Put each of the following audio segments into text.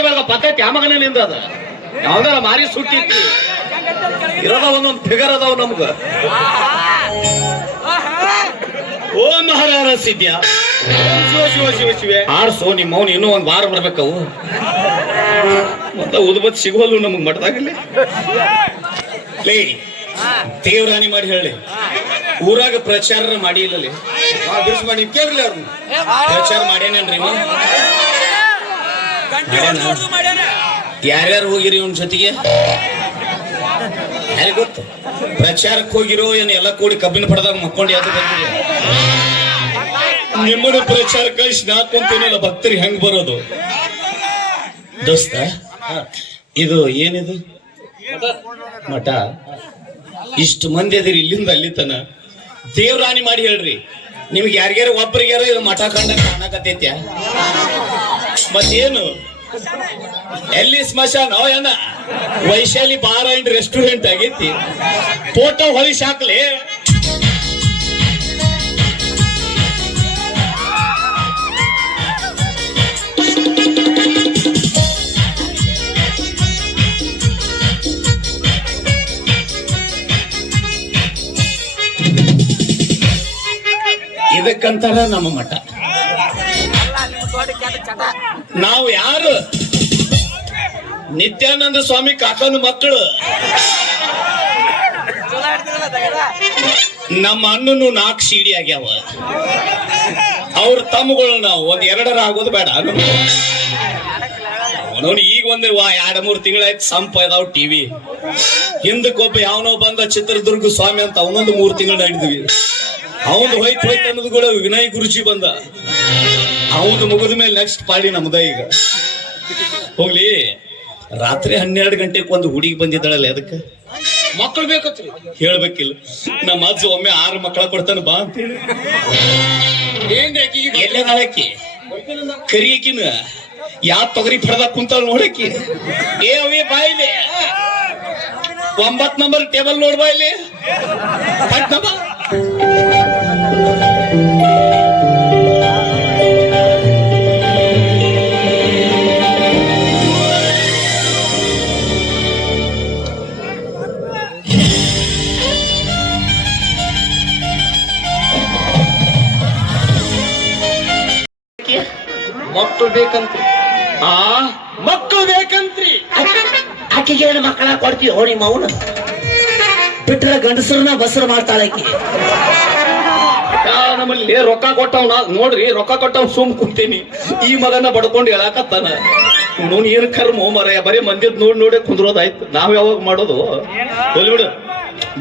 ಇವಾಗ ಪದ್ಧತಿ ಯಾಮಗನ ನಿಂದ ಅದ ಯಾವ್ದಾರ ಮಾರಿ ಸುಟ್ಟಿತಿ ಇರೋದ ಒಂದೊಂದು ಫಿಗರ್ ಅದಾವ ನಮ್ಗ. ಓ ಮಹಾರಾರ ಸಿದ್ಯಾ ಶಿವ ಶಿವ ಶಿವ ಶಿವೆ ಆರ್ಸೋ ನಿಮ್ಮ ಅವನು ಇನ್ನೂ ಒಂದ್ ವಾರ ಬರ್ಬೇಕವು ಮತ್ತ ಉದ್ಬತ್ ಸಿಗೋಲ್ಲು ನಮಗ್ ಮಠದಾಗಲಿ ಲೇ ದೇವ್ರಾನಿ ಮಾಡಿ ಹೇಳಿ ಊರಾಗ ಪ್ರಚಾರ ಮಾಡಿ ಇಲ್ಲಲ್ಲಿ ಬಿರ್ಸ್ ಮಾಡಿ ಕೇಳ್ರಿ ಅವ್ರನ್ನ ಪ್ರಚಾರ ಮಾಡ್ಯಾನೇನ್ರಿ ಯಾರ್ಯಾರು ಹೋಗಿರಿ ಇವನ್ ಜೊತೆಗೆ ಯಾರಿಗೆ ಗೊತ್ತು ಪ್ರಚಾರಕ್ಕೆ ಹೋಗಿರೋ ಏನ್ ಎಲ್ಲ ಕೂಡಿ ಕಬ್ಬಿನ ಪಡೆದಾಗ ಮಕ್ಕೊಂಡು ಯಾವ್ದು ಬಂದಿರಿ ನಿಮ್ಮನ್ನು ಪ್ರಚಾರ ಕಳಿಸಿ ನಾಕೊಂತೇನಲ್ಲ ಭಕ್ತರಿಗೆ ಹೆಂಗ್ ಬರೋದು ದೋಸ್ತ ಇದು ಏನಿದು ಮಠ ಇಷ್ಟು ಮಂದಿ ಅದಿರಿ ಇಲ್ಲಿಂದ ಅಲ್ಲಿ ತನ ದೇವ್ರಾನಿ ಮಾಡಿ ಹೇಳ್ರಿ ನಿಮ್ಗೆ ಯಾರಿಗಾರ ಒಬ್ಬರಿಗಾರ ಇದು ಮಠ ಕಂಡ ಕಾಣಕತ್ತೈತ್ಯ ಮತ್ತೇನು ಎಲ್ಲಿ ಸ್ಮಶಾನ ಏನ ವೈಶಾಲಿ ಬಾರ್ ಅಂಡ್ ರೆಸ್ಟೋರೆಂಟ್ ಆಗೈತಿ ಫೋಟೋ ಹೊಲಿಸಿ ಹಾಕ್ಲಿ ಇದಕ್ಕಂತಾರ ನಮ್ಮ ಮಠ. ನಾವು ಯಾರು ನಿತ್ಯಾನಂದ ಸ್ವಾಮಿ ಕಾಕನ ಮಕ್ಕಳು. ನಮ್ಮ ಅಣ್ಣನು 4 ಸಿಡಿ ಆಗ್ಯಾವ. ಅವ್ರ ತಮ್ಮಗಳು ನಾವು ಒಂದ್ 2 ಆಗೋದು ಬೇಡ. ಅವನವನು ಈಗ ಒಂದ್ 2-3 ತಿಂಗಳಾಯ್ತು ಸಂಪ ಇದಾವ್ ಟಿವಿ. ಹಿಂದಕ್ಕೊಬ್ಬ ಯಾವನೋ ಬಂದ ಚಿತ್ರದುರ್ಗ ಸ್ವಾಮಿ ಅಂತ ಅವನೊಂದು 3 ತಿಂಗಳು ನಡೆದ್ವಿ. ಅವನು ಹೋಯ್ತು ಅನ್ನೋದು ಕೂಡ ವಿನಯ್ ಗುರುಜಿ ಬಂದ. ಅವನು ಮುಗಿದ ಮೇಲೆ ನೆಕ್ಸ್ಟ್ ಪಾಡಿ ನಮ್ದ. ಈಗ ಹೋಗ್ಲಿ ರಾತ್ರಿ 12 ಗಂಟೆಗೆ ಒಂದು ಹುಡುಗಿ ಬಂದಿದ್ದಾಳಲ್ಲ ಅದಕ್ಕೆ ಮಕ್ಕಳು ಬೇಕತ್ರಿ ಹೇಳ್ಬೇಕಿಲ್ಲ. ನಮ್ಮ ಅಜ್ಜ ಒಮ್ಮೆ 6 ಮಕ್ಕಳ ಕೊಡ್ತಾನ ಬಾ ಅಂತ ಹೇಳಿ ಕರಿಯಕಿನ ಯಾವ ತೊಗರಿ ಪಡೆದ ಕುಂತಾಳ ನೋಡಕಿ ಏ ಅವೇ ಬಾಯಿಲೆ 9 ನಂಬರ್ ಟೇಬಲ್ ನೋಡ್ಬಾ ಇಲ್ಲಿ ಪಟ್ನಮ್ಮ ಮಕ್ಕಳು ಬೇಕಂತ್ರಿ. ಮಕ್ಕಳು ಬೇಕಂತ್ರಿ. ಆಕೆಗೆ ಏನು ಮಕ್ಕಳ ಕೊಡ್ತೀವಿ ಹೋಳಿ ಮೌನ ಬಿಟ್ರೆ ಗಂಡಸರನ್ನ ಬಸರು ಮಾಡ್ತಾಳೆ ಆಕಿ. ನಮ್ಮಲ್ಲಿ ರೊಕ್ಕ ಕೊಟ್ಟವ್ ನೋಡ್ರಿ ರೊಕ್ಕ ಕೊಟ್ಟವ್ ಸುಮ್ ಕುಂತೀನಿ. ಈ ಮಗನ ಬಡ್ಕೊಂಡು ಹೇಳಾಕತ್ತಾನ ನೋನ್ ಏನ್ ಕರ್ಮ ಮರ ಬರೀ ಮಂದಿದ್ ನೋಡೇ ಕುಂದ್ರೋದಾಯ್ತು. ನಾವ್ ಯಾವಾಗ ಮಾಡೋದು ಬಿಡು.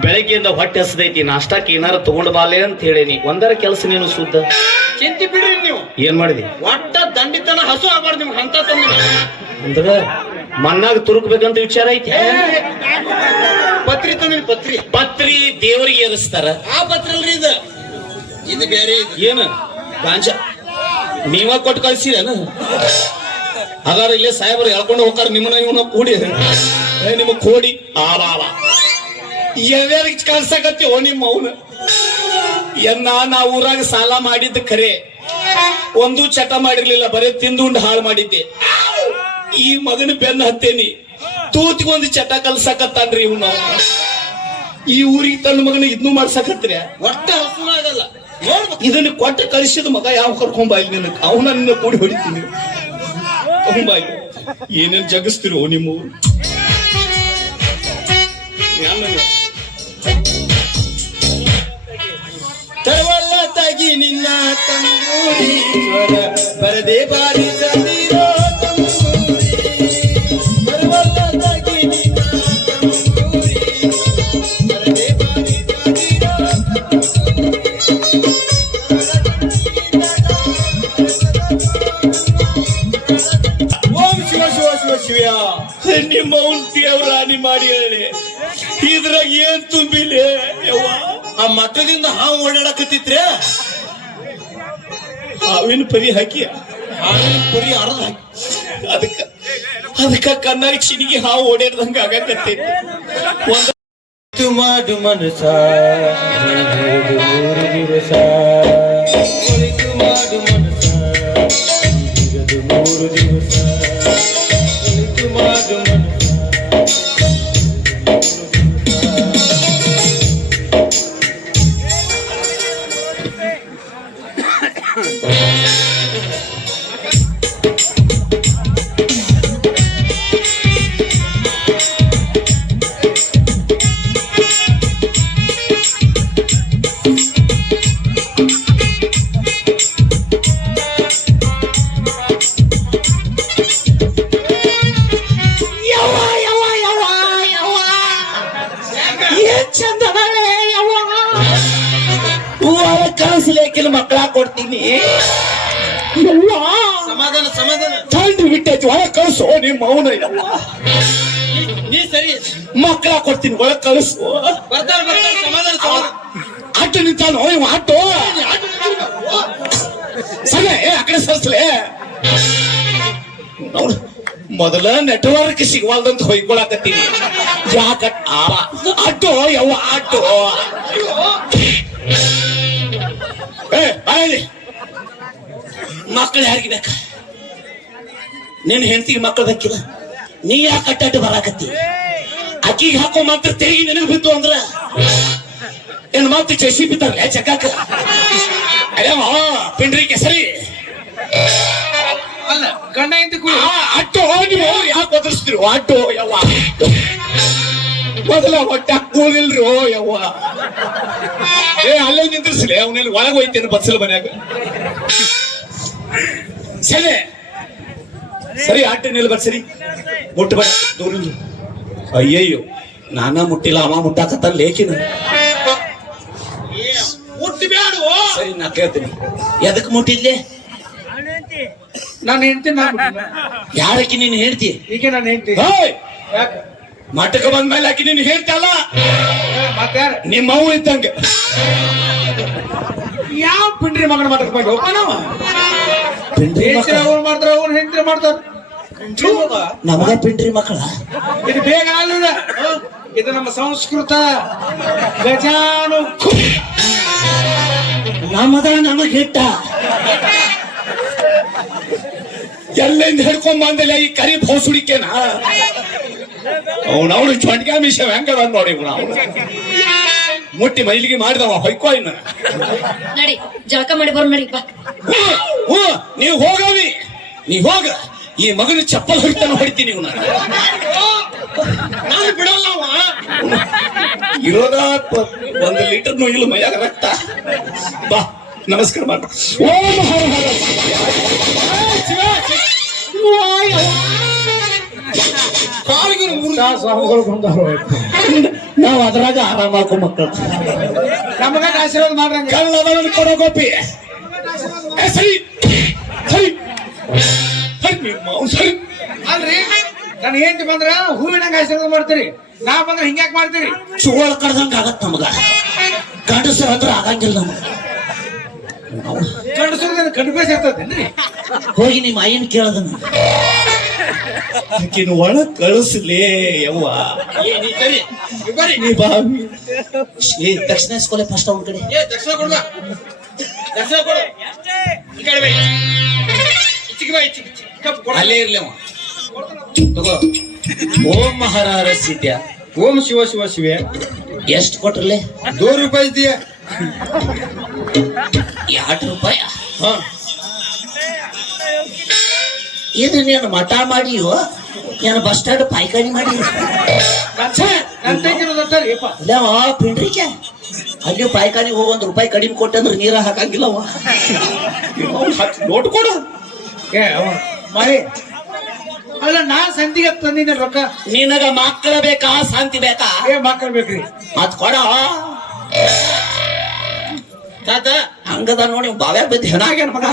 ಬೆಳಗ್ಗೆಯಿಂದ ಹೊಟ್ಟೆ ಹಸದೈತಿ ನಾಷ್ಟಾಕ್ ಏನಾರ ತಗೊಂಡ್ ಬಾಲೆ ಅಂತ ಹೇಳೇನಿ. ಒಂದರ ಕೆಲಸ ನೀನು ಸುದ್ದ ಚಿಂತೆ ಬಿಡ್ರಿ. ನೀವು ಏನ್ ಮಾಡಿದಿ ಒಟ್ಟ ದಂಡಿತನ ಹಸು ಆಗ್ಬಾರ್ದು ನಿಮ್ಗೆ ಅಂತ ಅಂದ್ರ ಮಣ್ಣಾಗ ತುರುಕ್ಬೇಕಂತ ವಿಚಾರ ಐತಿ. ಪತ್ರಿ ತಂದ್ರಿ ಪತ್ರಿ ಪತ್ರಿ ದೇವರಿಗೆ ಏರಿಸ್ತಾರ. ಆ ಪತ್ರಿ ಅಲ್ರಿ ಇದು ಬೇರೆ ಏನು ಗಾಂಜಾ ನೀವ ಕೊಟ್ಟು ಕಳ್ಸಿರೇನ ಅದಾರ ಇಲ್ಲೇ ಸಾಹೇಬರು ಹೇಳ್ಕೊಂಡು ಹೋಗ್ತಾರ ನಿಮ್ಮನ್ನ ಇವನ್ನ ಕೂಡಿ ನಿಮಗ್ ಕೋಡಿ ಆವಾವ ಯಾರ್ಯಾರಿಗೆ ಕಳ್ಸಕತ್ತೀವೋ ನಿಮ್ಮ ಅವನ ಎನ್ನ ನಾ ಊರಾಗ ಸಾಲ ಮಾಡಿದ್ದ ಖರೆ ಒಂದು ಚಟ ಮಾಡಿರ್ಲಿಲ್ಲ ಬರೀ ತಿಂದುಂಡು ಹಾಳು ಮಾಡಿದ್ದೆ. ಈ ಮಗನ ಬೆನ್ನ ಹತ್ತೇನಿ ತೂತಿಗೊಂದು ಚಟ ಕಲ್ಸಕತ್ತಾನ್ರಿ ಇವ್ನ. ಈ ಊರಿಗೆ ತನ್ನ ಮಗನ ಇದನ್ನು ಮಾಡ್ಸಕತ್ರಿ ಒಟ್ಟ ಹಸುನಾಗಲ್ಲ. ಇದನ್ನ ಕೊಟ್ಟು ಕಳಿಸಿದ ಮಗ ಯಾವ ಕರ್ಕೊಂಬಾಯಿ ನಿನಗೆ ಅವನ ನಿನ್ನ ಕೂಡಿ ಹೊಡಿತೀನಿ ತಗೊಂಬಾಯಿ. ಏನೇನ್ ಜಗಸ್ತಿರೋ ನಿಮ್ಮವ್ರು ತರವಲ್ಲ ತಾಗಿ ನಿನ್ನ ತಂಗೂರಿ ಬರದೆ ಬಾರಿ ಚಂದಿರೋ ತರವಲ್ಲ ತಾಗಿ ನಿನ್ನ ತಂಗೂರಿ ಬರದೆ ಬಾರಿ ಚಂದಿರೋ. ಓಂ ಶಿವ ಶಿವ ಶಿವ ಶಿವ ನಿಮ್ಮ ದೇವರಾನಿ ಮಾಡಿ ಹೇಳಿ ಇದ್ರಾಗ ಏನ್ ತುಂಬಿಲೆ ಯವ್ವ. ಆ ಮಠದಿಂದ ಹಾವು ಓಡಾಡಕತ್ತಿದ್ರೆ ಹಾವಿನ ಪರಿ ಹಾಕಿ ಹಾವಿನ ಪರಿ ಅರ್ಧ ಹಾಕಿ ಅದಕ್ಕ ಕಣ್ಣಾಗಿ ಚಿನಿಗೆ ಹಾವು ಓಡಾಡ್ದಂಗ ಆಗಕತ್ತೈತಿ. ಒಂದು ಮಾಡು ಮನಸ 3 ದಿವಸ ಮಾಡು ಮನಸ 3 ದಿವಸ ಮಕ್ಕಳ ಕೊಡ್ತೀನಿ. ಸಮಾಧಾನ ಸಮಾಧಾನ. ತಂದು ಬಿಟ್ಟೈತಿ ಒಳಗ್ ಕಳಿಸು ನಿಮ್ಮ ಅವನ. ನೀ ಸರಿ ಮಕ್ಕಳ ಕೊಡ್ತೀನಿ ಒಳಗ್ ಕಳಿಸು. ಬರ್ತಾರ ಬರ್ತಾರ ಸಮಾಧಾನ ಸಮಾಧಾನ. ಆಟೋ ನಿಂತಾನೋ ಇವ ಆಟೋ. ಸರಿ ಆ ಕಡೆ ಸರ್ಸ್ಲೆ. ನೋಡು ಮೊದಲ ನೆಟ್ವರ್ಕ್ ಸಿಗವಾಲ್ದಂತ ಹೊಯ್ಕೊಳಕತ್ತೀನಿ. ಯಾಕ ಆಟೋ ಯವ್ವ ಆಟೋ. ಮಕ್ಕಳು ಯಾರಿಗೆ ಬೇಕ? ನಿನ್ನ ಹೆಂಡತಿಗೆ ಮಕ್ಕಳು ಬೇಕಿಲ್ಲ. ನೀ ಯಾಕೆ ಕಟ್ಟಾಟ ಬರಾಕತ್ತಿ? ಅಕ್ಕಿಗೆ ಹಾಕೋ ಮಾತ್ರ ತೆರಿಗೆ ನಿನಗೆ ಬಿತ್ತು ಅಂದ್ರ ಏನ್ ಮಾತು ಚಸಿ ಬಿದ್ದಾರಲ್ಲ ಚಕ್ಕಾಕ. ಅದೇ ಪಿಂಡ್ರಿ ಕೆಸರಿ ಅಲ್ಲ ಗಂಡ ಎಂತ ಕೂಡ ಆಟೋ ನೀವು ಯಾಕೆ ಒದರ್ಸ್ತೀರಿ? ಆಟೋ ಯವ್ವ ಮೊದಲ ಹೊಟ್ಟೆ ಕೂದಿಲ್ರಿ. ಓ ಯವ್ವ ಅಲ್ಲೇ ನಿಂದ್ರಿಸ್ಲಿ. ಅವನಲ್ಲಿ ಒಳಗೆ ಹೋಯ್ತೇನೆ ಬಸ್ಸಲ್ ಮನ್ಯಾಗ. ಸರಿ ಸರಿ ಆಟೋ ನಿಲ್ಬೇಡ. ಸರಿ ಮುಟ್ಟಬೇಡ ದೂರಿಂದ. ಅಯ್ಯಯ್ಯೋ ನಾನ ಮುಟ್ಟಿಲ್ಲ ಅವ ಮುಟ್ಟಾಕತ್ತ ಲೇಕಿನ. ಮುಟ್ಟಬೇಡ. ಸರಿ ನಾ ಕೇಳ್ತೀನಿ ಎದಕ್ ಮುಟ್ಟಿದ್ಲೆ? ನಾನು ಹೇಳ್ತೀನಿ. ಯಾರಕ್ಕಿ ನೀನು ಹೇಳ್ತಿ? ಈಗ ನಾನು ಹೇಳ್ತೀನಿ. ಯಾಕೆ ಮಠಕ್ಕೆ ಬಂದ್ಮೇಲೆ ಆಕಿ ನೀನು ಹೇಳ್ತಲ್ಲ ಮತ್ತಾರ ನಿಮ್ಮ ಅವು ಇದ್ದಂಗ. ಯಾವ ಪಿಂಡ್ರಿ ಮಗನ ಮಾಟಕ್ ಬಂದು ಹೋಗ್ತಾನವ. ಪಿಂಡ್ರಿ ಮಕ್ಕಳ ಅವ್ರು ಮಾಡ್ತಾರ ಅವ್ರು ಹೆಂಡ್ರಿ ಮಾಡ್ತಾರ. ನಮಗ ಪಿಂಡ್ರಿ ಮಕ್ಕಳ. ಇದು ಬೇಗ ಅಲ್ಲ. ಇದು ನಮ್ಮ ಸಂಸ್ಕೃತ. ಗಜಾನು ನಮದ ನಮಗ್ ಹಿಟ್ಟ. ಎಲ್ಲಿಂದ ಹಿಡ್ಕೊಂಡ್ ಬಂದಿಲ್ಲ ಈ ಕರಿ ಭೋಸುಡಿಕೆನ. ಅವನವನು ಚೊಂಡ್ಗ ಮಿಷ ಹೆಂಗದ ನೋಡಿ. ಅವನು ಮುಟ್ಟಿ ಮೈಲಿಗೆ ಮಾಡಿದವ ಹೊಯ್ಕೋ ಇನ್ನ. ನಡಿ ಜಳಕ ಮಾಡಿ ಬರೋ ನಡಿ ಬಾ. ನೀವು ಹೋಗವಿ. ನೀ ಹೋಗ. ಈ ಮಗನ ಚಪ್ಪಲ್ ಹೊಡಿತಾನ ಹೊಡಿತೀನಿ ಇವ್ನ. ನಾನು ಬಿಡಲ್ಲ. ಇರೋದ 1 ಲೀಟರ್ ಇಲ್ಲ ಮೈಯಾಗ ರಕ್ತ. ಬಾ ನಮಸ್ಕಾರ ಮಾಡ. ಓಂ ಹರ ಹರ ಸ್ವಾಮಿಗಳು ಬಂದವರು. ನಾವು ಅದ್ರಾಗ ಆರಾಮ ಹಾಕೋ ಮಕ್ಕಳು. ನಮಗ ಆಶೀರ್ವಾದ ಮಾಡ್ರಂಗ. ಕಳ್ಳದವನು ಕೊಡೋ ಗೋಪಿ. ಸರಿ ಸರಿ ಸರಿ. ಅಲ್ರಿ ನಾನು ಹೆಂಡತಿ ಬಂದ್ರ ಹೂವಿನಂಗ ಆಶೀರ್ವಾದ ಮಾಡ್ತೀರಿ. ನಾ ಬಂದ್ರೆ ಹಿಂಗ್ಯಾಕ್ ಮಾಡ್ತೀರಿ? ಚುವಳ ಕಡ್ದಂಗ ಆಗತ್ ನಮಗ. ಗಂಡಸರ ಹತ್ರ ಆಗಂಗಿಲ್ಲ ನಮಗ. ಗಂಡಸರ ಕಡಿಮೆ ಸೇರ್ತೇನ್ರಿ. ಹೋಗಿ ನಿಮ್ಮ ಆಯಿನ ಕೇಳದನ್ನ ಆಕಿನ ಒಳಗ್ ಕಳಿಸ್ಲೇ ಯವ್ವ. ಸರಿ ಬರ್ರಿ. ನೀ ಬಾ. ಏ ದಕ್ಷಿಣ ಇಸ್ಕೊಲೆ ಫಸ್ಟ್ ಅವನ ಕಡೆ. ದಕ್ಷಿಣ ಕೊಡ್ಬಾ. ದಕ್ಷಿಣ ಕೊಡು. ಈ ಕಡೆ ಬೈ. ಚಿಕ್ಕ ಬೈ ಚಿಕ್ಕ ಕೊಡು. ಅಲ್ಲೇ ಇರ್ಲಿ ಅವ. ತಗೋ. ಓಂ ಮಹಾರಾರ ಸಿದ್ಯ. ಓಂ ಶಿವ ಶಿವ ಶಿವೆ. ಎಷ್ಟು ಕೊಟ್ರಲೆ? 2 ರೂಪಾಯಿ ಇದೆಯಾ? 2 ರೂಪಾಯಿ. ಇದು ನೀನು ಮಠ ಮಾಡಿಯೋ ಏನು ಬಸ್ ಸ್ಟ್ಯಾಂಡ್ ಪಾಯ್ಕಾನಿ ಮಾಡಿ? ನನ್ನ ತೆಗಿರೋದತ್ತರಿಪ್ಪ. ಇಲ್ಲವ ಪಿಂಡ್ರಿಕೆ ಅಲ್ಲಿ ಪಾಯ್ಕಾನಿಗೆ ಹೋಗಿ 1 ರೂಪಾಯಿ ಕಡಿಮೆ ಕೊಟ್ಟಂದ್ರೆ ನೀರ ಹಾಕಂಗಿಲ್ಲವ. ನೋಟ್ ಕೊಡು. ಮರಿ ಅಲ್ಲ ನಾನ್ ಸಂತಿಗೆ ತಂದಿನ ರೊಕ್ಕ. ನಿನಗ ಮಕ್ಕಳ ಬೇಕಾ ಶಾಂತಿ ಬೇಕಾ? ಮಕ್ಕಳು ಬೇಕ್ರಿ. ಅದ್ ಕೊಡ. ತಾತ ಹಂಗದ ನೋಡಿ ಬಾವ್ಯಾಗ ಬಿದ್ದು ಹೆಣ ಆಗ್ಯಾನ ಮಗ.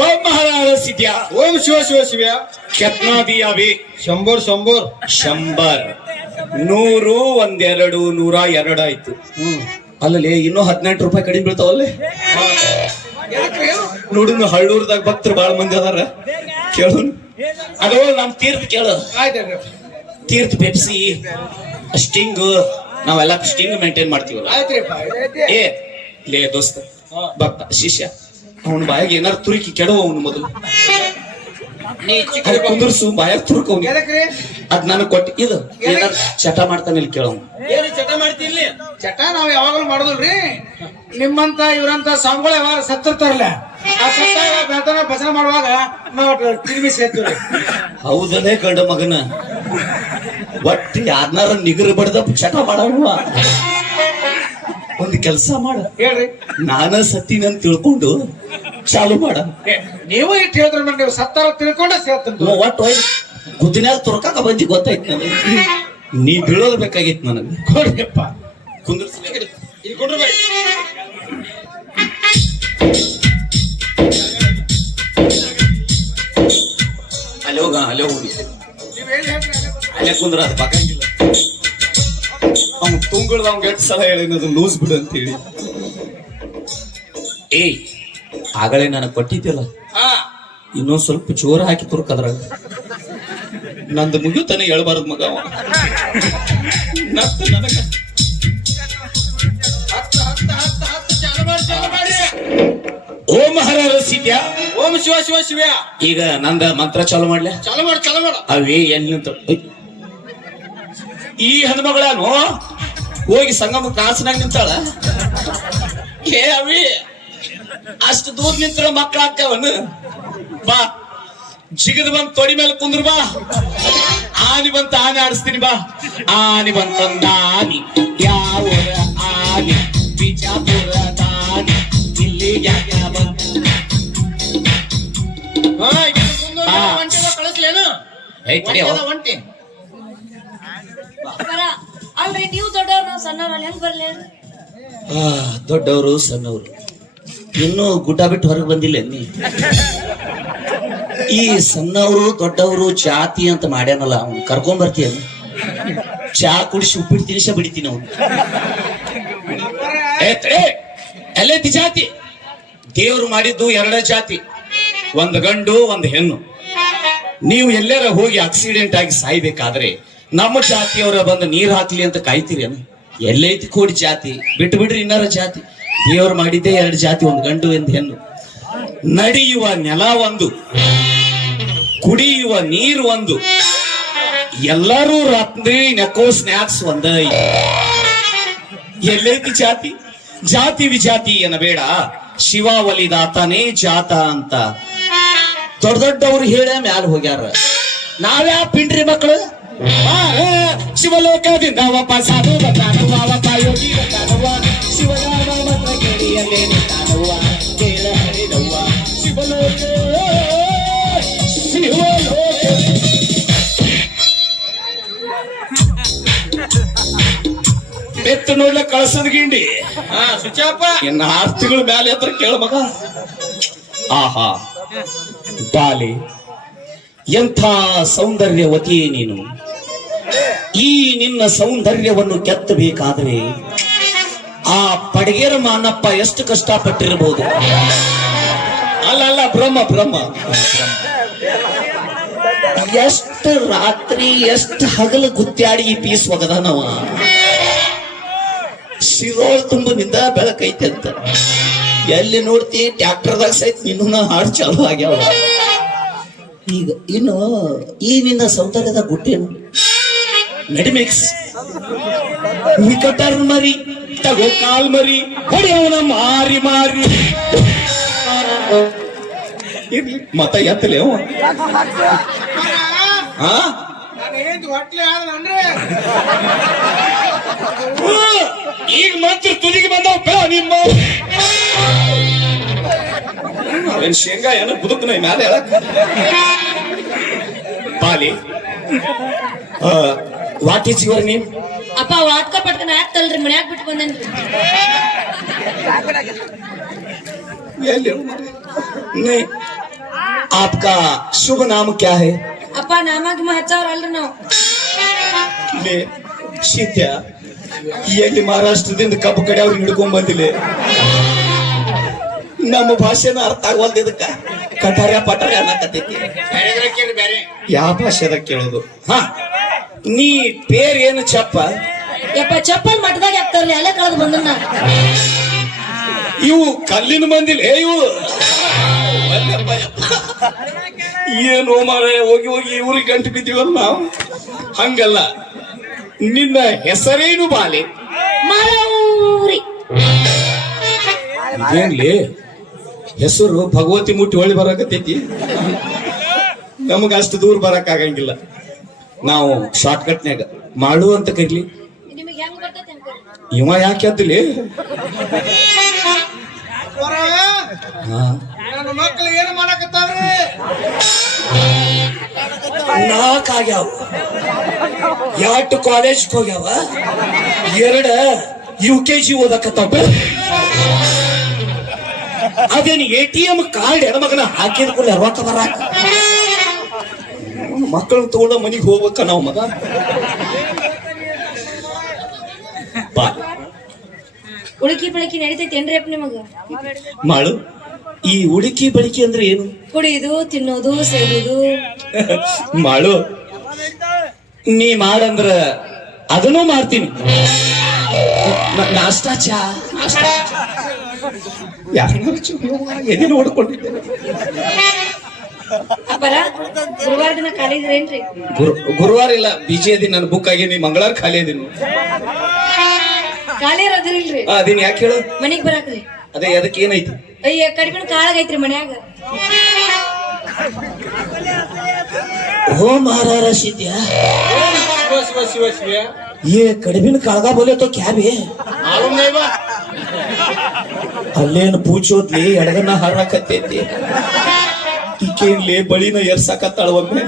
ಓಂ ಮಹಾರಾಜ ಸಿದ್ಯ. ಓಂ ಶಿವ ಶಿವ ಶಿವ. ಕೆತ್ನಾ ದಿಯಾವಿ 100 100 100 100 102 102 ಆಯ್ತು. ಅಲ್ಲಲ್ಲಿ ಇನ್ನೂ 18 ರೂಪಾಯಿ ಕಡಿಮೆ ಬೀಳ್ತಾವಲ್ಲೇ. ನೋಡಿನ ಹಳ್ಳೂರ್ದಾಗ ಭಕ್ತರು ಬಾಳ ಮಂದಿ ಅದಾರ. ಕೇಳು ಅದು ನಮ್ ತೀರ್ಥ ಕೇಳು. ಆಯ್ತು ತೀರ್ಥ ಪೆಪ್ಸಿ ಸ್ಟಿಂಗ್ ನಾವೆಲ್ಲ ಸ್ಟಿಂಗ್ ಮೇಂಟೈನ್ ಮಾಡ್ತೀವಲ್ಲ. ಆಯ್ತ್ರಿಪ್ಪ. ಏ ಲೇ ದೋಸ್ತ ಭಕ್ತ ಶಿಷ್ಯ ಅವನ ಬಾಯಿಗೆ ಏನಾರು ತುರುಕಿ ಕೆಡವ ಅವನು ಮೊದಲು. ನೀ ಅಲ್ಲಿ ಕುಂದರ್ಸು ಬಾಯಾಗ ತುರುಕ ಅವ್ನಿಗೆ. ಎದಕ್ರಿ? ಅದ್ ನನಗ್ ಕೊಟ್ಟು ಇದು ಏನಾರು ಚಟ ಮಾಡ್ತಾನೆ ಇಲ್ಲಿ ಕೇಳವ್. ಏನು ಚಟ ಮಾಡ್ತಿರ್ಲಿ? ಚಟ ನಾವ್ ಯಾವಾಗಲೂ ಮಾಡೋದಿಲ್ರಿ. ನಿಮ್ಮಂತ ಇವ್ರಂತ ಸ್ವಾಮಿಗಳು ಯಾವಾಗ ಸತ್ತಿರ್ತಾರಲ್ಲ ಆ ಸತ್ತ ಭಜನೆ ಮಾಡುವಾಗ ನಾವು ತಿರುಗಿ ಸೇರ್ತೀವ್ರಿ. ಹೌದಲ್ಲೇ ಗಂಡ ಮಗನ ಒಟ್ಟು ಯಾರನ್ನಾರ ನಿಗರು ಬಡ್ದ ಚಟ ಮಾಡವ. ಒಂದು ಕೆಲಸ ಮಾಡ. ಹೇಳ್ರಿ. ನಾನ ಸತ್ತಿನಂತ ತಿಳ್ಕೊಂಡು ಚಾಲು ಮಾಡ. ನೀವು ಇಟ್ಟು ಹೇಳಿದ್ರ ನೀವು ಸತ್ತಾರ ತಿಳ್ಕೊಂಡ ಸೇರ್ತೀನಿ. ಒಟ್ಟು ಗುದ್ದಿನಾಗ ತುರ್ಕಾಕ ಬಂದಿ ಗೊತ್ತಾಯ್ತು ನನಗೆ. ನೀ ಬೀಳೋದ್ ಬೇಕಾಗಿತ್ತು ನನಗೆ. ಕೊಡಿಯಪ್ಪ. ಕುಂದ್ರಸ್ಲಿ. ಇಲ್ಲಿ ಕೊಡ್ರಿ ಬೈ. ಅಲ್ಲಿ ಹೋಗ ಅಲ್ಲೇ ಹೋಗಿ ನೀವ್ ಏನ್ ಹೇಳ್ರಿ ಅಲ್ಲೇ ಬರ್ರಿ. ಅಲ್ಲೇ ಕುಂದ್ರ ಅದು ಬಗ್ಗಂಗಿಲ್ಲ. ಅವ್ನು ತುಂಗಳದ ಅವ್ಗೆ ಎಷ್ಟು ಸಲ ಹೇಳಿನದು ಲೂಸ್ ಬಿಡು ಅಂತ ಹೇಳಿ. ಏಯ್ ಆಗಲೇ ನನಗೆ ಕೊಟ್ಟಿದ್ದಿಲ್ಲ, ಹಾ ಇನ್ನೊಂದ್ ಸ್ವಲ್ಪ ಜೋರ ಹಾಕಿ ತುರ್ಕದ್ರಾಗ ನಂದು ಮುಗಿಯುತ್ತಾನೆ ಹೇಳ್ಬಾರ್ದು ಮಗ ಅವ. ನತ್ತ ನನಗ ಹತ್ತು ಚಾಲು ಮಾಡಿ. ಓಂ ಹರ ರಸಿದ್ಯಾ. ಓಂ ಶಿವ ಶಿವ ಶಿವ. ಈಗ ನಂದ ಮಂತ್ರ ಚಾಲು ಮಾಡ್ಲ. ಚಾಲು ಮಾಡು. ಅವೇ ಎಲ್ಲಿ ನಿಂತ ಈ ಹೆಣ್ಮಗಳಾನು ಹೋಗಿ ಸಂಗಮ ಕಾಸಿನಾಗ ನಿಂತಾಳ. ಏ ಅವಿ ಅಷ್ಟು ದೂರ ನಿಂತರ ಮಕ್ಕಳಾಗ್ತಾವನು. ಬಾ ಜಿಗದ್ ಬಂದ್ ತೊಡಿ ಮೇಲೆ ಕುಂದ್ರ ಬಾ. ಆನಿ ಬಂತ ಆನೆ ಆಡಿಸ್ತೀನಿ ಬಾ. ಆನಿ ಬಂತಂದ ಆನಿ ಯಾವ ಆನಿ ಬಿಜಾಪುರದ ಆನಿ ಇಲ್ಲಿ ಯಾಕ ಬಂತ. ಕಳಿಸ್ಲೇನು ಒಂಟಿ ಅಪ್ಪಾರ, ಅಲ್ರಿ ನೀವು ದೊಡ್ಡವ್ರು ನಾವು ಸಣ್ಣವ್ರು ಅಲ್ಲಿ ಹೆಂಗ್ ಬರ್ಲಿ ಹೇಳ್ರಿ? ದೊಡ್ಡವರು ಸಣ್ಣವರು ಇನ್ನೂ ಗುಡ್ಡ ಬಿಟ್ಟು ಹೊರಗೆ ಬಂದಿಲ್ಲ ನೀ. ಈ ಸಣ್ಣವರು ದೊಡ್ಡವರು ಜಾತಿ ಅಂತ ಮಾಡ್ಯಾನಲ್ಲ, ಅವ್ನು ಕರ್ಕೊಂಡ್ ಬರ್ತೀಯ. ಚಾ ಕುಡಿಸಿ ಉಪ್ಪಿಟ್ಟು ತಿನಿಸ ಬಿಡ್ತೀನಿ ಅವನು. ಎಲ್ಲೈತಿ ಜಾತಿ? ದೇವ್ರು ಮಾಡಿದ್ದು ಎರಡ ಜಾತಿ, ಒಂದು ಗಂಡು ಒಂದು ಹೆಣ್ಣು. ನೀವು ಎಲ್ಲಾರ ಹೋಗಿ ಆಕ್ಸಿಡೆಂಟ್ ಆಗಿ ಸಾಯ್ಬೇಕಾದ್ರೆ ನಮ್ಮ ಜಾತಿಯವರ ಬಂದು ನೀರ್ ಹಾಕ್ಲಿ ಅಂತ ಕಾಯ್ತೀರೇನು? ಎಲ್ಲೈತಿ ಕೋಡಿ ಜಾತಿ? ಬಿಟ್ಟು ಬಿಡ್ರಿ ಇನ್ನಾರ ಜಾತಿ. ದೇವ್ರು ಮಾಡಿದ್ದೆ ಎರಡು ಜಾತಿ, ಒಂದು ಗಂಡು ಒಂದು ಹೆಣ್ಣು. ನಡೆಯುವ ನೆಲ ಒಂದು, ಕುಡಿಯುವ ನೀರು ಒಂದು, ಎಲ್ಲರೂ ರಾತ್ರಿ ನೆಕ್ಕೋ ಸ್ನ್ಯಾಕ್ಸ್ ಒಂದ. ಎಲ್ಲೈತಿ ಜಾತಿ? ಜಾತಿ ವಿಜಾತಿ ಏನಬೇಡ, ಶಿವ ಒಲಿದಾತನೇ ಜಾತ ಅಂತ ದೊಡ್ಡ ದೊಡ್ಡವ್ರು ಹೇಳ ಮ್ಯಾಲ ಹೋಗ್ಯಾರ. ನಾವ್ಯಾ ಪಿಂಡ್ರಿ ಮಕ್ಕಳು? ಶಿವಲೋಕದಿಂದ ವಾಪಸ್ಸಾದು ಬರ್ತಾನವ್ವ, ಒಬ್ಬ ಯೋಗಿ ಬರ್ತಾನವ್ವ. ಶಿವನಾಮ ಮಾತ್ರ ಕೇಳಿಯಲ್ಲೇ ನಿಂತಾನವ್ವ, ಕೇಳ ಹರಿದವ್ವ. ಶಿವಲೋಕ ಶಿವಲೋಕ. ಬೆತ್ತು ನೋಡ್ಲಕ್ ಕಳ್ಸದ್ ಗಿಂಡಿ. ಸುಚಾಪ ಇನ್ನ 6 ತಿಂಗಳ ಮ್ಯಾಲೆ ಹತ್ರ ಕೇಳ ಮಗ. ಆಹಾ ಬಾಲೆ, ಎಂಥ ಸೌಂದರ್ಯವತಿ ನೀನು. ಈ ನಿನ್ನ ಸೌಂದರ್ಯವನ್ನು ಕೆತ್ತಬೇಕಾದ್ರೆ ಆ ಪಡಗೇರ ಮಾನಪ್ಪ ಎಷ್ಟು ಕಷ್ಟಪಟ್ಟಿರಬಹುದು. ಅಲ್ಲ ಬ್ರಹ್ಮ ಎಷ್ಟು ರಾತ್ರಿ ಎಷ್ಟು ಹಗಲು ಗುತ್ತಾಡಿ ಈ ಪೀಸ್ ಒಗದಾನವ. ಶಿರೋಳ್ ತುಂಬನಿಂದ ಬೆಳಕೈತೆ ಅಂತ ಎಲ್ಲಿ ನೋಡ್ತಿ ಟ್ಯಾಕ್ಟರ್ದಾಗ ಸಹಿತ ನಿನ್ನ ಹಾಡು ಚಾಲು ಆಗ್ಯಾವ. ಈಗ ಇನ್ನು ಈ ನಿನ್ನ ಸೌಂದರ್ಯದ ಗುಟ್ಟೇನು? ಮೆಡಿಮಿಕ್ಸ್ ವಿಕಟರ್ ಮರಿ ತಗೋ ಕಾಲ್ ಮರಿ ಹೊಡೆಯವನ ಮಾರಿ ಇರ್ಲಿ ಮತ ಎತ್ತಲೆ ಅವ. ಹೊಟ್ಲೆ ಆದ್ರನ್ರಿ ಈಗ ಮಾತ್ರ ತುದಿಗೆ ಬಂದವ ನಿಮ್ಮ ಅವೇನ್ ಶೇಂಗಾ ಏನೋ ಬುದುಕ್ನ ಮ್ಯಾಲೆ ಹೇಳಕ್ ಬಾಲಿ. What is your name? ಅಪ್ಪ ವಾಟ್ಕ ಪಟ್ಕನ ಆಗ್ತಲ್ರಿ, ಮನ್ಯಾಗ ಬಿಟ್ಟು ಬಂದೇನ್ರಿ. ಎಲ್ಲಿ नहीं, आपका शुभ नाम क्या है? ಅಪ್ಪ ನಾಮಾಗಿ ಹಚ್ಚವ್ರ ಅಲ್ರಿ ನಾವು. ಶೀತ್ಯ ಎಲ್ಲಿ ಮಹಾರಾಷ್ಟ್ರದಿಂದ ಕಬ್ಬು ಕಡೆ ಅವ್ರಿಗೆ ಹಿಡ್ಕೊಂಡ್ ಬಂದಿಲ್ಲ. ನಮ್ಮ ಭಾಷೆನ ಅರ್ಥ ಆಗವಲ್ದ. ಇದಕ್ಕ ಕಟಾರ್ಯ ಪಟಾರ್ಯ ಅನ್ನಕತ್ತೈತಿ. ಬೇರೆ ಯಾವ ಭಾಷೆದಾಗ ಕೇಳೋದು? हाँ, ನೀ ಪೇರ್ ಏನು ಚಪ್ಪ? ಯಪ್ಪ ಚಪ್ಪಲ್ ಮಠದಾಗ ಹಾಕ್ತಾರ್ರಿ, ಅಲ್ಲೇ ಕಳೆದು ಬಂದನ್ನ. ಇವು ಕಲ್ಲಿನ ಮಂದಿಲ್ ಇವು ಏನು ಮಾರ ಹೋಗಿ ಇವ್ರಿಗೆ ಗಂಟು ಬಿದ್ದೀವಲ್ಲ ನಾವು. ಹಂಗಲ್ಲ, ನಿನ್ನ ಹೆಸರೇನು ಬಾಲೆ? ಮಾರೂರಿ. ಇದೇನ್ಲಿ ಹೆಸರು ಭಗವತಿ ಮುಟ್ಟಿ ಹೊಳಿ ಬರಕತ್ತೈತಿ. ನಮಗ ಅಷ್ಟು ದೂರ ಬರಕ್ ಆಗಂಗಿಲ್ಲ. ನಾವು ಶಾರ್ಟ್ ಕಟ್ನ್ಯಾಗ ಮಾಡು ಅಂತ ಕರಿಲಿ. ನಿಮಗೆ ಹೆಂಗ್ ಬರ್ತೈತೆ ಅನ್ಕೊಳ್ರಿ. ಇವ ಯಾಕೆ ಅದ್ಲಿ? ನನ್ನ ಮಕ್ಕಳು ಏನು ಮಾಡಕತ್ತಾವ್ರಿ? 4 ಆಗ್ಯಾವ. 2 ಕಾಲೇಜ್ ಹೋಗ್ಯಾವ, UKG ಓದಕತ್ತಾವ. ಅದೇನು ATM ಕಾರ್ಡ್ ಹೆಣ್ಮಗನ ಹಾಕಿದ ಕೂಡಲೇ ರೊಕ್ಕ ಬರಾಕ ಮಕ್ಕಳನ್ನ ತಗೊಂಡ ಮನಿಗೆ ಹೋಗ್ಬೇಕ ನಾವು ಮಗ. ಬಾ ಉಳುಕಿ ಬೆಳಕಿ ನಡೀತೈತೇನ್ರಿ ಅಪ್ಪ ನಿಮಗ? ಮಾಡು. ಈ ಉಡುಕಿ ಬಳಿಕೆ ಅಂದ್ರೆ ಏನು? ಕುಡಿಯುದು, ತಿನ್ನೋದು, ಸೇದುದು. ಮಾಡು, ನೀ ಮಾಡಂದ್ರ ಅದನ್ನೂ ಮಾಡ್ತೀನಿ. ನಾಷ್ಟಾ ಚಾ ಎದೆ ನೋಡ್ಕೊಂಡಿದ್ದೇನೆ. ಅಪ್ಪರ ಗುರುವಾರ ದಿನ ಖಾಲಿ ಇದ್ರೇನ್ರಿ? ಗುರುವಾರ ಇಲ್ಲ, ಬಿಜಿ ಅದೀನಿ. ನನ್ನ ಬುಕ್ ಆಗೇನಿ. ಮಂಗಳವಾರ ಖಾಲಿ ಅದೀನಿ. ಖಾಲಿ ಇರೋದಿಲ್ರಿ? ಅದೇನ್ ಯಾಕೆ ಹೇಳು? ಮನಿಗ್ ಬರಾಕ್ರಿ. ಅದೇ ಅದಕ್ಕೆ ಏನೈತಿ? ಅಯ್ಯ ಕಡಿಮೆ ಕಾಳಗೈತ್ರಿ ಮನ್ಯಾಗ. ಓ ಮಾರಾರ ಸಿದ್ಯಾ, ये कड़बिन कागा बोले तो क्या भी मालूम नहीं बा. ಅಲ್ಲೇನು ಪೂಚೋದ್ಲಿ ಎಡಗನ್ನ ಹಾರಾಕತ್ತೈತಿ. ಈಕೇನ್ಲಿ ಬಳಿನ ಎರ್ಸಾಕತ್ತಾಳ ಒಮ್ಮೆ.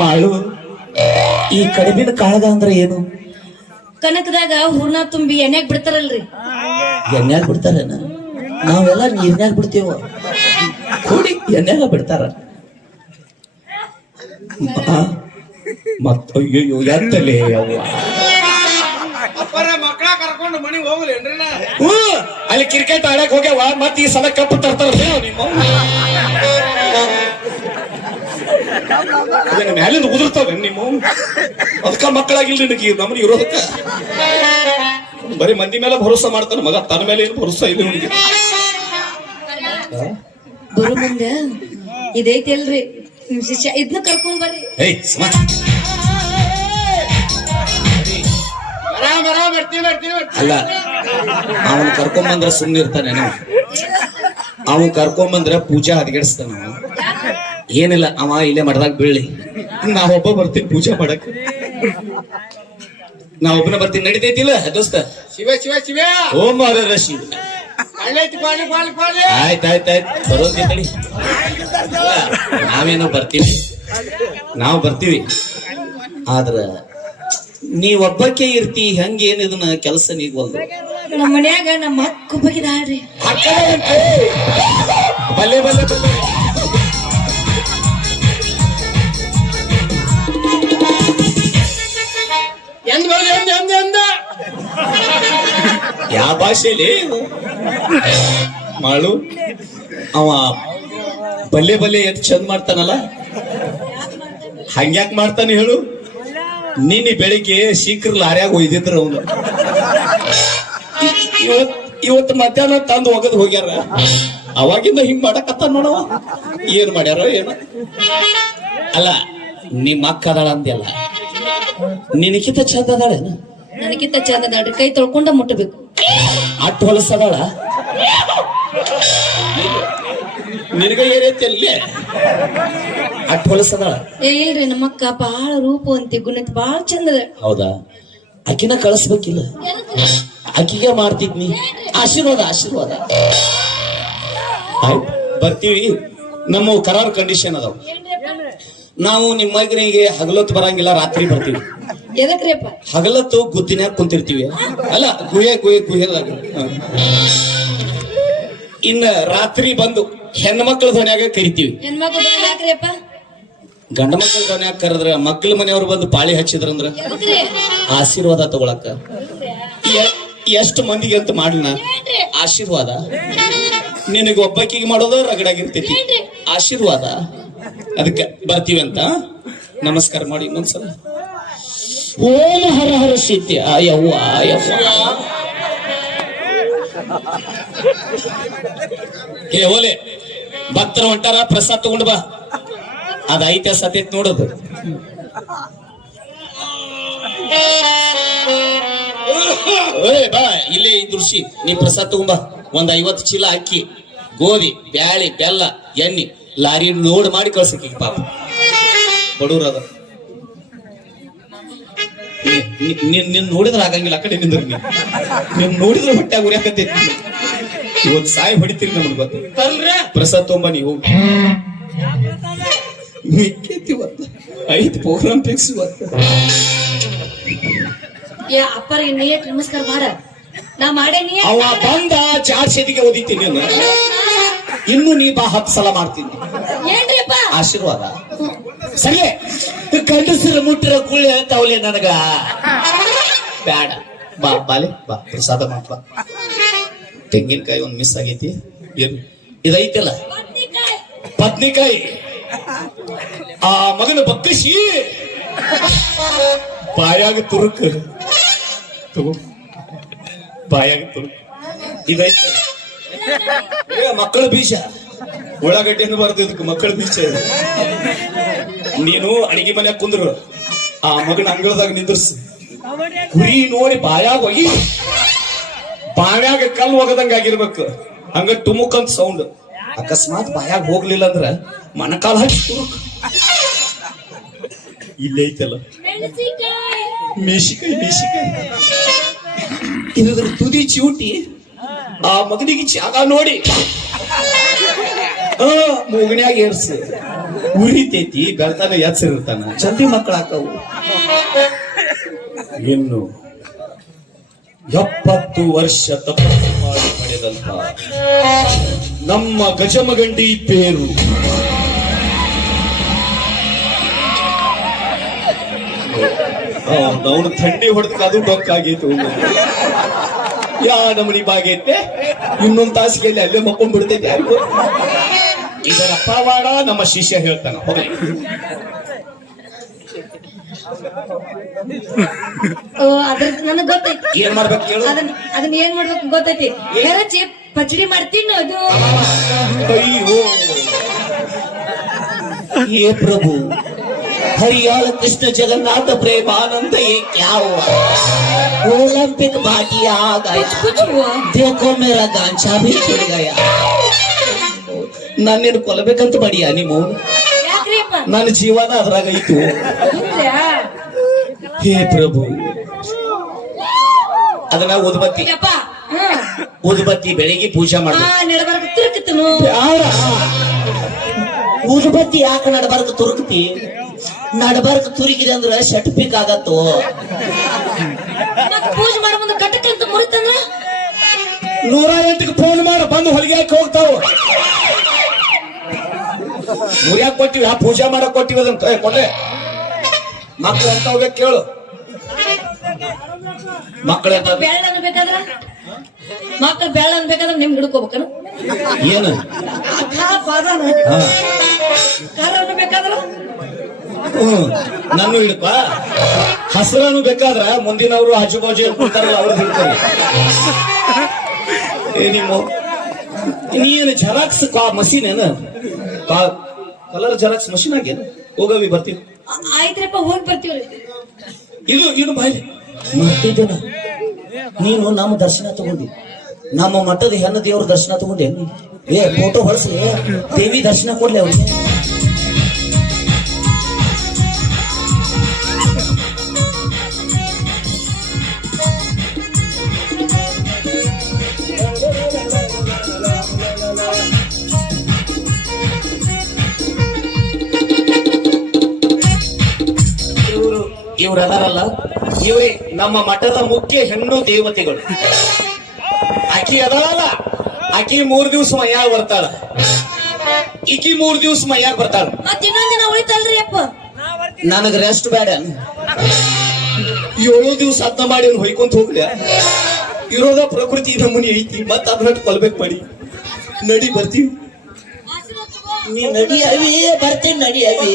ಮಾಡು, ಈ ಕಡಬಿನ ಕಾಳಗ ಅಂದ್ರೆ ಏನು? ಕನಕದಾಗ ಹೂರ್ಣ ತುಂಬಿ ಎಣ್ಯಾಗ ಬಿಡ್ತಾರಲ್ರಿ. ಎಣ್ಣೆಗ ಬಿಡ್ತಾರೇನ? ನಾವೆಲ್ಲ ನೀರ್ನ್ಯಾಗ ಬಿಡ್ತೇವ. ಕೂಡಿ ಎಣ್ಣೆಗ ಬಿಡ್ತಾರ. ಮತ್ತ ಅಯ್ಯೋ ಎತ್ತಲೇ ಅವ್ವ. ಅಪ್ಪರ ಮಕ್ಕಳ ಕರ್ಕೊಂಡು ಮನಿಗೆ ಹೋಗ್ಲೇನ್ರಿ ನಾ? ಅಲ್ಲಿ ಕ್ರಿಕೆಟ್ ಆಡಕ್ ಹೋಗ್ಯಾವ. ಮತ್ ಈ ಸಲ ಕಪ್ಪು ತರ್ತಾರ ನಿಮ್ಮ ಮ್ಯಾಲಿಂದ ಉದುರ್ತಾವ ನಿಮ್ಮ. ಅದಕ್ಕ ಮಕ್ಕಳಾಗಿಲ್ರಿ ನಿನಗೆ ನಮ್ಮನೆ ಇರೋದಕ್ಕ. ಬರೀ ಮಂದಿ ಮೇಲೆ ಭರೋಸಾ ಮಾಡ್ತಾನ ಮಗ, ತನ್ನ ಮೇಲೆ ಏನು ಭರೋಸಾ ಇಲ್ಲ ಅವನಿಗೆ. ಬರು ಮುಂದ ಇದೈತಿ ಅಲ್ರಿ ನಿಮ್ ಶಿಷ್ಯ, ಇದನ್ನ ಕರ್ಕೊಂಡ್ ಬರ್ರಿ. ಅಲ್ಲ, ಅವನ್ ಕರ್ಕೊಂಬಂದ್ರ ಸುಮ್ಮನೆ ಇರ್ತಾನೆ. ಅವನ್ ಕರ್ಕೊಂಬಂದ್ರ ಪೂಜಾ ಹದಗೆಡಿಸ್ತಾನ. ಏನಿಲ್ಲ, ಅವ ಇಲ್ಲೇ ಮಠದಾಗ ಬೀಳಿ, ನಾವೊಬ್ಬ ಬರ್ತೀನಿ ಪೂಜೆ ಮಾಡಕ್. ನಾವೊಬ್ಬನ ಬರ್ತೀನಿ, ನಡಿತೈತಿಲ್ಲ ದೋಸ್ತ? ಶಿವ ಶಿವ ಶಿವ. ಓ ಮಾರ ಶಿವ. ಆಯ್ತಾಯ್ತಾಯ್ತು, ಬರೋದಿ. ನಾವೇನೋ ಬರ್ತೀವಿ, ನಾವು ಬರ್ತೀವಿ. ಆದ್ರ ನೀವ್ ಒಬ್ಬಕ್ಕೆ ಇರ್ತಿ, ಹೆಂಗೇನ್ ಇದನ್ನ ಕೆಲಸ ನೀಗಲ್ದು. ನಮ್ಮ ಮನ್ಯಾಗ ನಮ್ಮ ಅಕ್ಕ ಬಗಿದಾಳ್ರಿ. ಬಲ್ಲೆ ಬಲ್ಲೆ ಬಲ್ಲೆ. ಯಾವ ಭಾಷೆಲಿ ಮಾಡು? ಅವ ಬಲ್ಲೆ ಬಲ್ಲೆ ಎಷ್ಟ್ ಚಂದ ಮಾಡ್ತಾನಲ್ಲ, ಹಂಗ್ಯಾಕ್ ಮಾಡ್ತಾನೆ ಹೇಳು? ನಿನ್ನೆ ಬೆಳಿಗ್ಗೆ ಶೀಘ್ರ ಲಾರ್ಯಾಗ ಒಯ್ದಿದ್ರು ಅವನು. ಇವತ್ತು ಮಧ್ಯಾಹ್ನ ತಂದು ಒಗದ್ ಹೋಗ್ಯಾರ. ಅವಾಗಿಂದ ಹಿಂಗ್ ಮಾಡಕತ್ತ ನೋಡವ. ಏನ್ ಮಾಡ್ಯಾರ ಏನ? ಅಲ್ಲ, ನಿಮ್ಮ ಅಕ್ಕ ಅದಾಳ ಅಂದ್ಯಲ್ಲ, ನಿನಕಿಂತ ಚಂದ ಅದಾಳೇನ? ನನಗಿಂತ ಚಂದ ಅದಾಳ್ರಿ, ಕೈ ತೊಳ್ಕೊಂಡ ಮುಟ್ಟಬೇಕು. ಅಟ್ಟು ಹೊಲಸದಾಳ? ನಿನಗ ಏನೈತಿ ಅಲ್ಲೇ? ಅಟ್ಟು ಹೊಲಸದಾಳ? ಏ ಇಲ್ರಿ, ನಮ್ಮಕ್ಕ ಬಾಳ ರೂಪವಂತಿ, ಗುಣತ್ ಬಾಳ ಚಂದದ. ಹೌದಾ? ಆಕಿನ ಕಳಿಸ್ಬೇಕಿಲ್ಲ? ಆಕಿಗೆ ಮಾಡ್ತಿದ್ನಿ. ಆಶೀರ್ವಾದ ಆಶೀರ್ವಾದ. ಆಯ್ತು, ಬರ್ತೀವಿ. ನಮ್ಮ ಕರಾರ್ ಕಂಡೀಷನ್ ಅದಾವ. ನಾವು ನಿಮ್ಮಗ್ನಿಗೆ ಹಗಲೊತ್ತು ಬರಂಗಿಲ್ಲ, ರಾತ್ರಿ ಬರ್ತೀವಿ. ಎದಕ್ರಿ ಅಪ್ಪ? ಹಗಲತ್ತು ಗುದ್ದಿನ್ಯಾಗ ಕುಂತಿರ್ತೀವಿ. ಅಲ್ಲ, ಗುಹೆದಾಗ. ಇನ್ನ ರಾತ್ರಿ ಬಂದು ಹೆಣ್ಮಕ್ಳ ಧ್ವನ್ಯಾಗ ಕರಿತೀವಿ. ಹೆಣ್ಮಕ್ಳು ಯಾಕ್ರಿ ಅಪ್ಪ? ಗಂಡ ಮಕ್ಕಳ ಧ್ವನ್ಯಾಗ ಕರೆದ್ರ ಮಕ್ಕಳ ಮನೆಯವ್ರು ಬಂದು ಪಾಳಿ ಹಚ್ಚಿದ್ರಂದ್ರ ಎದಕ್ರಿ? ಆಶೀರ್ವಾದ ತಗೊಳಕ. ಎಷ್ಟು ಮಂದಿಗೆ ಅಂತ ಮಾಡ್ಲಿನ ಆಶೀರ್ವಾದ. ನಿನಗೆ ಒಬ್ಬಕ್ಕಿಗೆ ಮಾಡೋದು ರಗಡಾಗಿರ್ತೈತಿ. ಆಶೀರ್ವಾದ. ಅದಕ್ಕೆ ಬರ್ತೀವಿ ಅಂತ ನಮಸ್ಕಾರ ಮಾಡಿ ಇನ್ನೊಂದ್ಸಲ. ಓಂ ಹರ ಹರ ಸಿದ್ಯ. ಯವ್ವ ಯವ್ವ. ಹೇ ಓಲೆ, ಭಕ್ತರ ಹೊಂಟಾರ, ಪ್ರಸಾದ್ ತಗೊಂಡು ಬಾ. ಅದ ಐತೆ ಸತೈತ್ ನೋಡೋದು. ಬಾ ಇಲ್ಲೇ ದುರ್ಸಿ, ನೀ ಪ್ರಸಾದ್ ತಗೊಂಬ. ಒಂದ್ 50 ಚೀಲ ಅಕ್ಕಿ, ಗೋಧಿ, ಬ್ಯಾಳಿ, ಬೆಲ್ಲ, ಎಣ್ಣೆ ಲಾರಿ ಲೋಡ್ ಮಾಡಿ ಕಳ್ಸಕ್ಕೆ ಪಾಪ ಬಡವ್ರದ. ನಿನ್ ನೋಡಿದ್ರ ಆಗಂಗಿಲ್ಲ, ಆ ಕಡೆ ನಿಂದ್ರಿ. ನೀನ್ ನೋಡಿದ್ರೆ ಹೊಟ್ಟೆ ಉರಿಯಾಕತ್ತೈತಿ. ಇವತ್ತು ಸಾಯಿ ಹೊಡಿತೀರಿ ನಮ್ಗೆ ಗೊತ್ತ. ಪ್ರಸಾದ್ ತೊಂಬ ನೀವು 5 ಪ್ರೋಗ್ರಾಮ್ ಫಿಕ್ಸ್ ಇವತ್ತು. ಏ ಅಪ್ಪರಿಗೆ ನೀಯಕ್ ನಮಸ್ಕಾರ ಮಾಡ. ನಾ ಮಾಡೇನಿ ಅವ ಬಂದ ಜಾಡ್ಸೆದಿಗೆ ಓದಿತೀನಿ ನೀನು. ಇನ್ನು ನೀ ಬಾ 10 ಸಲ ಮಾಡ್ತೀನಿ. ಏನ್ರಿಪ್ಪ ಆಶೀರ್ವಾದ ಸರಿ. ಗಂಡಸರು ಮುಟ್ಟಿರೋ ಕುಳ್ಳಿ ಹೇಳ್ತಾವಲೆ ನನಗ ಬ್ಯಾಡ. ಬಾ ಬಾಲೆ ಬಾ, ಪ್ರಸಾದ ಮಾಡ್ ಬಾ. ತೆಂಗಿನಕಾಯಿ ಒಂದ್ ಮಿಸ್ ಆಗೈತಿ. ಏನು ಇದೈತಲ್ಲ ಬದ್ನಿಕಾಯಿ, ಆ ಮಗನ ಬಕ್ಕಸಿ ಬಾಯಾಗ ತುರುಕ್ ತಗೋ, ಬಾಯಾಗ ತುರುಕ್. ಇದೈತಲ್ಲ ಮಕ್ಕಳ ಬೀಜ, ಉಳ್ಳಾಗಡ್ಡೆಯನ್ನು ಬರ್ತದೆ ಇದಕ್ಕೆ ಮಕ್ಕಳ ಬೀಜ. ನೀನು ಅಡಿಗೆ ಮನ್ಯಾಗ ಕುಂದ್ರು, ಆ ಮಗನ ಅಂಗಳದಾಗ ನಿಂದ್ರಸ್, ಕುರಿ ನೋಡಿ ಬಾಯಾಗ ಹೋಗಿ ಬಾಯಾಗ ಕಲ್ಲು ಹೋಗದಂಗ ಆಗಿರ್ಬೇಕು. ಹಂಗ ಟುಮುಕ್ ಅಂತ ಸೌಂಡ್. ಅಕಸ್ಮಾತ್ ಬಾಯಾಗ ಹೋಗ್ಲಿಲ್ಲ ಅಂದ್ರ ಮನಕಾಲ ಹಾಕಿ ತುರುಕ್. ಇಲ್ಲೇ ಐತಲ್ಲ ಮೆಣಸಿಕಾಯಿ, ಮೆಣಸಿಕಾಯಿ ಇದ್ರ ತುದಿ ಚಿವುಟಿ ಆ ಮಗನಿಗೆ ಜಾಗ ನೋಡಿ ಮೂಗನ್ಯಾಗ ಏರ್ಸ ಉರಿತೈತಿ. ಬೆಳ್ತಾನ ಎಚ್ಚರಿರ್ತಾನ, ಜಲ್ದಿ ಮಕ್ಕಳ ಹಾಕವು. ಇನ್ನು 70 ವರ್ಷ ತಪಸ್ಸು ಮಾಡಿ ಪಡೆದಂತ ನಮ್ಮ ಗಜಮಗಂಡಿ ಪೇರು ಅವನು ಥಂಡಿ ಹೊಡೆದಕ್ಕೆ ಅದು ಡೊಕ್ಕಾಗೈತು. ಯಾ ನಮನಿ ಬಾಗೈತೆ, ಇನ್ನೊಂದ್ ತಾಸಿಗೆ ಅಲ್ಲೇ ಮಕ್ಕೊಂಡ್ಬಿಡ್ತೈತೆ. ಯಾರಿಗೂ ಇದರ ಪವಾಡ ನಮ್ಮ ಶಿಷ್ಯ ಹೇಳ್ತಾನ. ಹೋಗ್ಲಿ ಅದ್ರ ನನಗ್ ಗೊತ್ತೈತಿ. ಏನ್ ಮಾಡ್ಬೇಕು ಹೇಳು. ಅದನ್ನ ಏನ್ ಮಾಡ್ಬೇಕು ಗೊತ್ತೈತಿ. ಹೆರಚಿ ಪಚಡಿ ಮಾಡ್ತೀನಿ ಅದು. ಅಯ್ಯೋ ಹೇ ಪ್ರಭು, हरियाल कृष्ण जगन्नाथ प्रेमानंद ये क्या हुआ? ओलंपिक बाजी आ गया। कुछ हुआ? देखो मेरा गांचा भी छूट गया. ನಾನೇನು ಕೊಲ್ಲಬೇಕಂತ ಮಾಡಿಯಾ ನೀವು? ಯಾಕ್ರಿಪ್ಪ ನನ್ನ ಜೀವನ ಅದ್ರಾಗ ಇತ್ತು. ಹೇ ಪ್ರಭು, ಅದನ್ನ ಉದ್ಬತ್ತಿ ಉದ್ಬತ್ತಿ ಬೆಳಿಗ್ಗೆ ಪೂಜೆ ಮಾಡ್ಬೇಕು. ನಡಬಾರ್ದು ತಿರುಕತ್ತನು. ಉದ್ಬತ್ತಿ ಯಾಕೆ ನಡಬಾರ್ದು ತುರುಕ್ತಿ? ನಡಬಾರ್ದು ತುರುಕಿದೆ ಅಂದ್ರೆ ಶಟ್ಪಿಕ್ ಆಗತ್ತೋ. ಪೂಜೆ ಮಾಡೋ ಮುಂದೆ ಕಟ್ಟಕ್ಕೆ ಅಂತ ಮುರಿತಂದ್ರ 108ಕ್ಕೆ ಫೋನ್ ಮಾಡ, ಬಂದು ಹೊಲಿಗೆ ಹಾಕಿ ಹೋಗ್ತಾವ. ಮುರಿಯಾಕ್ ಕೊಟ್ಟಿವಿ, ಪೂಜೆ ಮಾಡಕ್ ಕೊಟ್ಟಿವಿ. ಅದನ್ನ ಕೊಡ್ಲೆ ಮಕ್ಳು ಅಂತ ಹೋಗ್ಬೇಕು ಕೇಳು. ಮಕ್ಕಳ ಬೆಳ್ಳ ಅನ್ಬೇಕಾದ್ರ ಮಕ್ಳು ಬೆಳ್ಳ ಅನ್ಬೇಕಾದ್ರೆ ನಿಮ್ ಹಿಡ್ಕೋಬೇಕನ ಏನು ಕಾರ ಅನ್ಬೇಕಾದ್ರ ನನ್ನ ಹಿಡ್ಪ. ಹಸರನು ಬೇಕಾದ್ರ ಮುಂದಿನವರು ಆಜು ಬಾಜು ಕೊಡ್ತಾರಲ್ಲ ಅವ್ರದ್ದು ಹಿಡ್ತಾರೆ. ನಿಮ್ಮ ನೀನು ಜೆರಾಕ್ಸ್ ಮಷೀನ್ ಏನ? ಕಲರ್ ಜೆರಾಕ್ಸ್ ಮಷೀನ್ ಆಗೇನು? ಹೋಗವಿ ಬರ್ತೀವಿ. ಆಯ್ತ್ರಪ್ಪ ಹೋಗಿ ಬರ್ತೀವ್ರಿ. ಇದು ಬಾಯ್ಲಿ ಮತ್ತಿದ್ದೇನ. ನೀನು ನಮ್ಮ ದರ್ಶನ ತಗೊಂಡಿ, ನಮ್ಮ ಮಠದ ಹೆಣ್ಣು ದೇವ್ರ ದರ್ಶನ ತಗೊಂಡೆ. ಏ ಫೋಟೋ ಹೊಳಸ್ಲಿ, ದೇವಿ ದರ್ಶನ ಕೊಡ್ಲಿ ಅವ್ರಿಗೆ. ಇವ್ರು ಅದಾರಲ್ಲ, ಇವರೇ ನಮ್ಮ ಮಠದ ಮುಖ್ಯ ಹೆಣ್ಣು ದೇವತೆಗಳು. ಆಕಿ ಅದಾರಲ್ಲ, ಆಕಿ 3 ದಿವಸ ಮೈಯಾಗ ಬರ್ತಾಳ. ಈಕಿ 3 ದಿವಸ ಮೈಯಾಗ ಬರ್ತಾಳ. ಮತ್ ಇನ್ನೊಂದ್ ದಿನ ಉಳಿತಲ್ರಿ ಅಪ್ಪ. ನನಗ್ ರೆಸ್ಟ್ ಬೇಡ. 7 ದಿವಸ ಅದ್ನ ಮಾಡಿ ಅವ್ನು ಹೊಯ್ಕೊಂತ ಹೋಗ್ಲ. ಇರೋದ ಪ್ರಕೃತಿ ನಮೂನಿ ಐತಿ, ಮತ್ ಅದನ್ನ ಕೊಲ್ಬೇಕು ಮಾಡಿ. ನಡಿ ಬರ್ತೀವಿ. ನೀ ನಡಿ ಅವಿ, ಬರ್ತೀನಿ ನಡಿ ಅವಿ.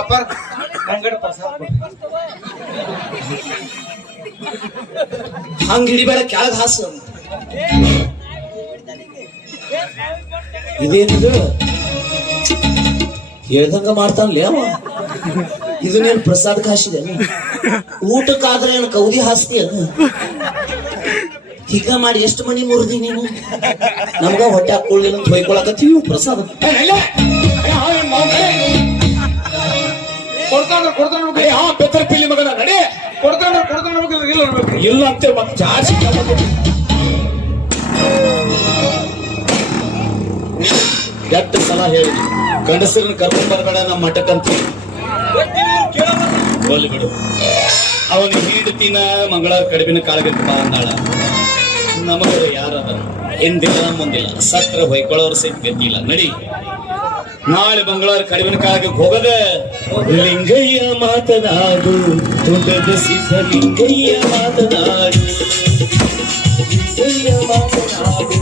ಅಪ್ಪ ನಂಗಡ ಪ್ರಸಾದ ಹಂಗ ಹಿಡಿಬೇಡ, ಕೆಳಗ ಹಾಸು. ಇದೇನಿದು ಹೇಳ್ದಂಗ ಮಾಡ್ತಾನಲೇ ಅವ. ಇದನ್ನೇನು ಪ್ರಸಾದಕ್ಕೆ ಹಾಸಿದೆ? ಊಟಕ್ಕಾದ್ರೆ ಏನು ಕೌದಿ ಹಾಸ್ತಿ? ಹೀಗ ಮಾಡಿ ಎಷ್ಟು ಮನಿ ಮುರಿದಿ ನೀನು ನಮ್ಗ ಹೊಟ್ಟೆ ಹಾಕೊಳ್ಳಿಲ್ಲ ಅಂತ ಹೊಯ್ಕೊಳಕತ್ತೀವಿ ಪ್ರಸಾದ ಕೊಡ್ತಾನ ಬೆತ್ತರ್ ಪಿಲ್ಲಿ ಮಗನ ನಡೆ ಕೊಡ್ತಾನ ಇಲ್ಲ ನೋಡ್ಬೇಕು ಇಲ್ಲ ಅಂತ ಮತ್ತೆ ಜಾಸ್ತಿ ಎಷ್ಟು ಸಲ ಹೇಳಿ ಗಂಡಸರನ್ನ ಕರ್ಕೊಂಡ್ ಬರಬೇಡ ನಮ್ಮ ಮಠಕ್ಕಂತ ಹೋಲಿ ಬಿಡು ಅವನು ಹಿಡಿತಿನ ಮಂಗಳ ಕಡಿಬಿನ ಕಾಳಗಕ್ಕೆ ಬಾ ಅಂದಾಳ ನಮಗಳು ಯಾರದ ಎಂದಿಲ್ಲ ಮುಂದಿಲ್ಲ ಸತ್ರ ಹೊಯ್ಕೊಳ್ಳೋರು ಸಹಿತ ಗತಿಲ್ಲ ನಡಿ ನಾಳೆ ಮಂಗಳವಾರ ಕಡಿಬಿನ ಕಾಳಗಕ್ಕೆ ಹೋಗದ ಲಿಂಗಯ್ಯ ಮಾತನಾಡು ತುಂಡದ ಸಿದ್ಧಲಿಂಗಯ್ಯ ಮಾತನಾಡು ಲಿಂಗಯ್ಯ ಮಾತನಾಡು